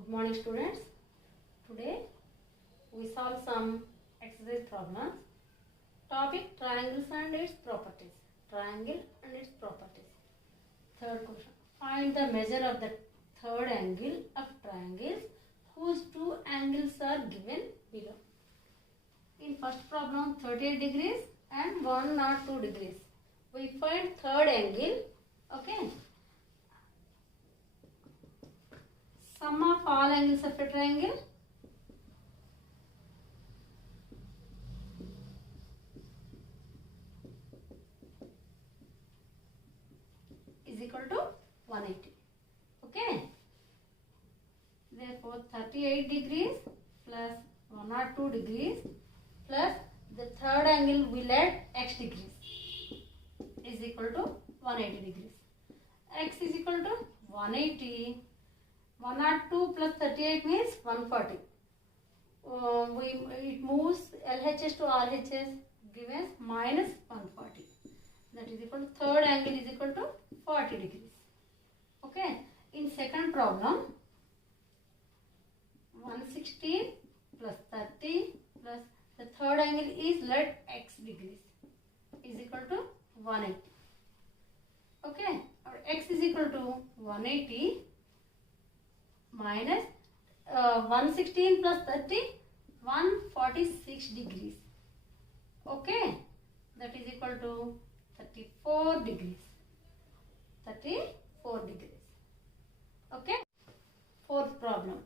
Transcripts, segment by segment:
Good morning, students. Today we solve some exercise problems. Topic: triangles and its properties. Triangle and its properties. Third question: find the measure of the third angle of triangles whose two angles are given below. In first problem, 38 degrees and 102 degrees. We find third angle. Okay. Sum of all angles of a triangle is equal to 180. Okay. Therefore, 38 degrees plus 102 degrees plus the third angle will add x degrees is equal to 180 degrees. X is equal to 180. 102 plus 38 means 140. It moves LHS to RHS, given minus 140. That is equal to third angle is equal to 40 degrees. Okay. In second problem, 116 plus 30 plus the third angle is let x degrees is equal to 180. Okay. Or x is equal to 180 minus 116 plus 30, 146 degrees. Okay. That is equal to 34 degrees. 34 degrees. Okay. Fourth problem.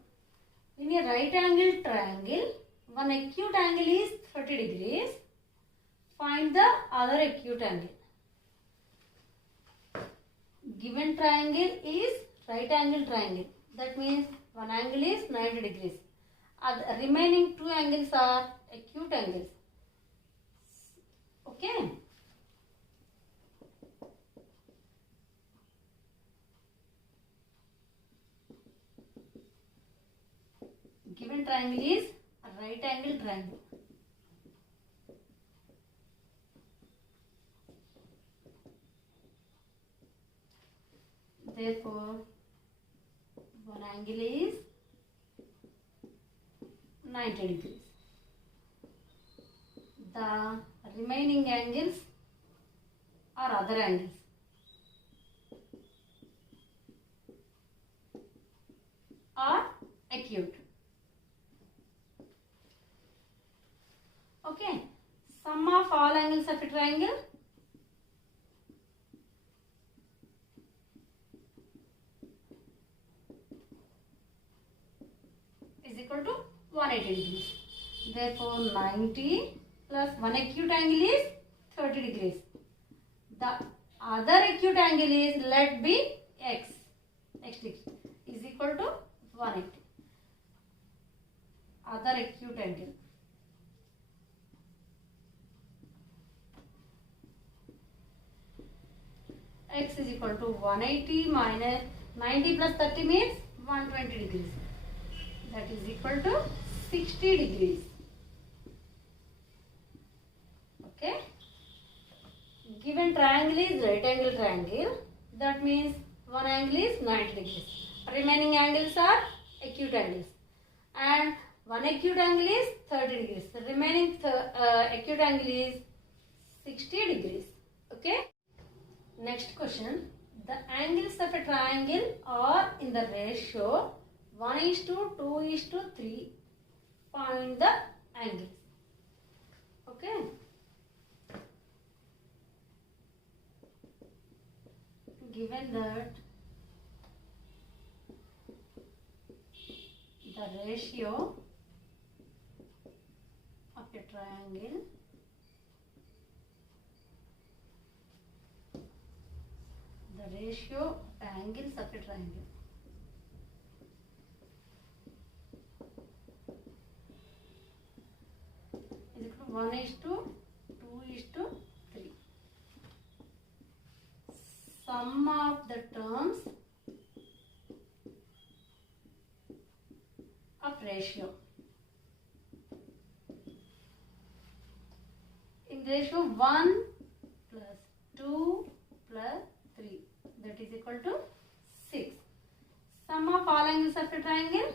In a right angle triangle, one acute angle is 30 degrees. Find the other acute angle. Given triangle is right angle triangle. That means one angle is 90 degrees. The remaining two angles are acute angles. Okay. Given triangle is a right angle triangle. Therefore, one angle is 90 degrees. The remaining angles are other angles. Are acute. Okay. Sum of all angles of a triangle is equal to 180 degrees. Therefore, 90 plus one acute angle is 30 degrees. The other acute angle is let be x degrees is equal to 180. Other acute angle. X is equal to 180 minus 90 plus 30 means 120 degrees. That is equal to 60 degrees. Okay. Given triangle is right angle triangle. That means one angle is 90 degrees. Remaining angles are acute angles. And one acute angle is 30 degrees. The remaining acute angle is 60 degrees. Okay. Next question. The angles of a triangle are in the ratio 1:2:3. Find the angles. Okay. Given that the ratio of a triangle angles of a triangle is equal to 1:2:3. Sum of the terms of ratio. In ratio 1 plus 2 plus 3, that is equal to 6. Sum of all angles of a triangle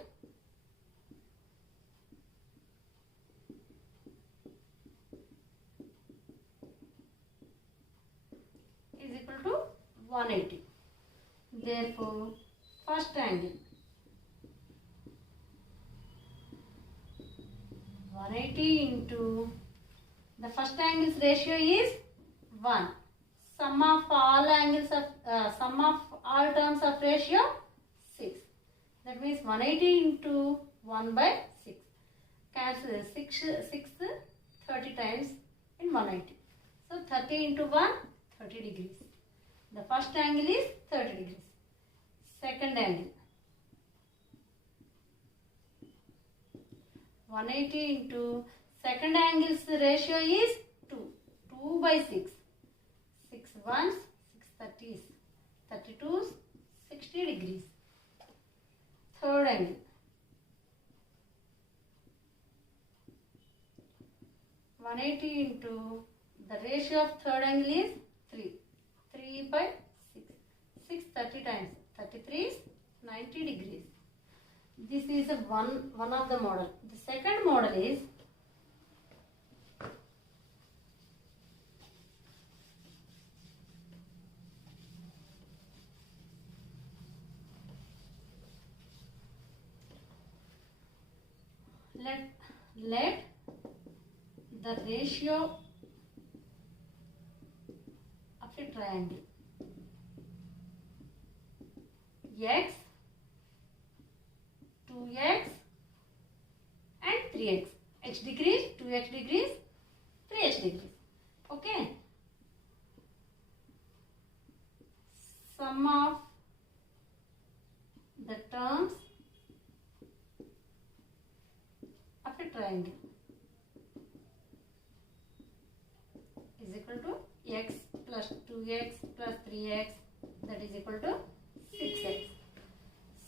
therefore, first angle 180 into the first angle's ratio is 1. Sum of all angles of sum of all terms of ratio 6. That means 180 into 1 by 6. Cancel 6 30 times in 180. So 30 into 1 30 degrees. The first angle is 30 degrees. Second angle 180 into second angle's ratio is 2. 2 by 6. 6 ones, 6 30s, 32s, 60 degrees. Third angle 180 into the ratio of third angle is 3. 3 by 6. 6 30 times. 33s 90 degrees. This is one of the model. The second model is let the ratio of a triangle x, 2x and 3x. X degrees, 2x degrees, 3x degrees. Okay. Sum of the terms of a triangle is equal to x plus 2x plus 3x, that is equal to 6x.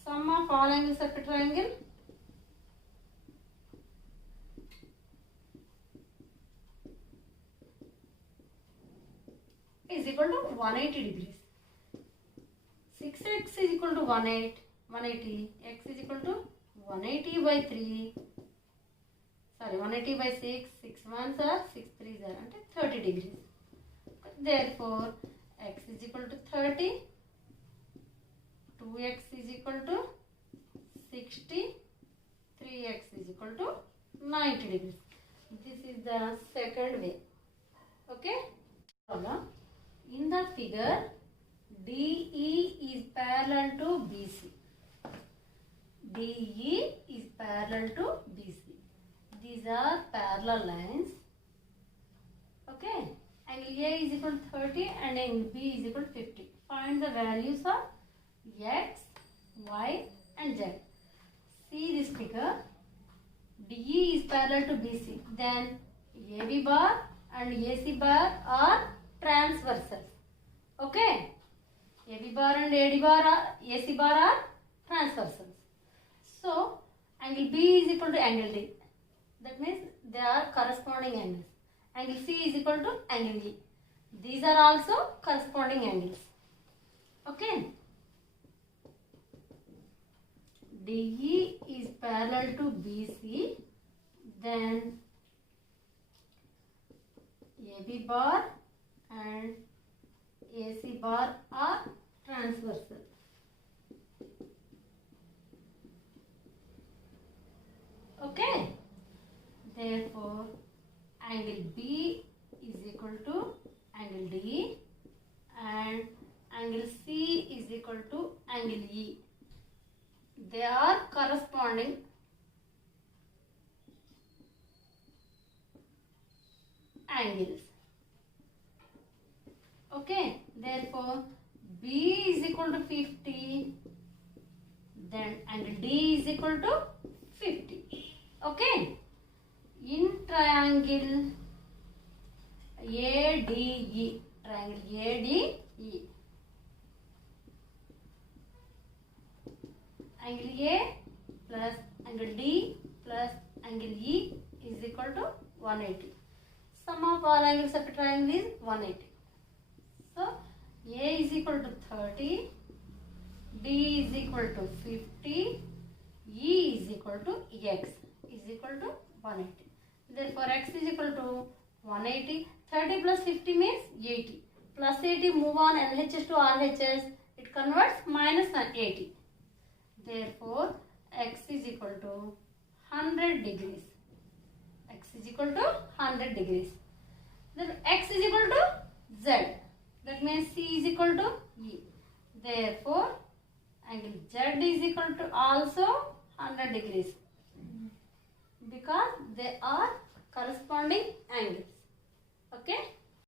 Sum of all angles of a triangle is equal to 180 degrees. 6x is equal to 180. X is equal to 180 by 3. Sorry, 180 by 6. 6 ones are 6 threes are and 30 degrees. Therefore, x is equal to 30. 2x is equal to 60. 3x is equal to 90 degrees. This is the second way. Okay. In the figure, DE is parallel to BC. DE is parallel to BC. These are parallel lines. Okay. Angle A is equal to 30 and angle B is equal to 50. Find the values of X, Y and Z. See this figure. DE is parallel to BC. Then AB bar and AC bar are transversals. Okay. AB bar and AC bar are transversals. So, angle B is equal to angle D. That means they are corresponding angles. Angle C is equal to angle E. These are also corresponding angles. Okay. DE is parallel to BC. Then AB bar and AC bar are transversal. Okay. Therefore, angle B is equal to angle D and angle C is equal to angle E. They are corresponding angles. Okay. Therefore, B is equal to 50. Then angle D is equal to 50. Okay. In triangle ADE, triangle ADE, angle A plus angle D plus angle E is equal to 180. Sum of all angles of a triangle is 180. So, A is equal to 30, D is equal to 50, E is equal to X is equal to 180. Therefore, X is equal to 180. 30 plus 50 means 80. Plus 80 move on LHS to RHS. It it converts minus 80. Therefore, x is equal to 100 degrees. X is equal to 100 degrees. Then x is equal to z. That means c is equal to e. Therefore, angle z is equal to also 100 degrees. Because they are corresponding angles. Okay.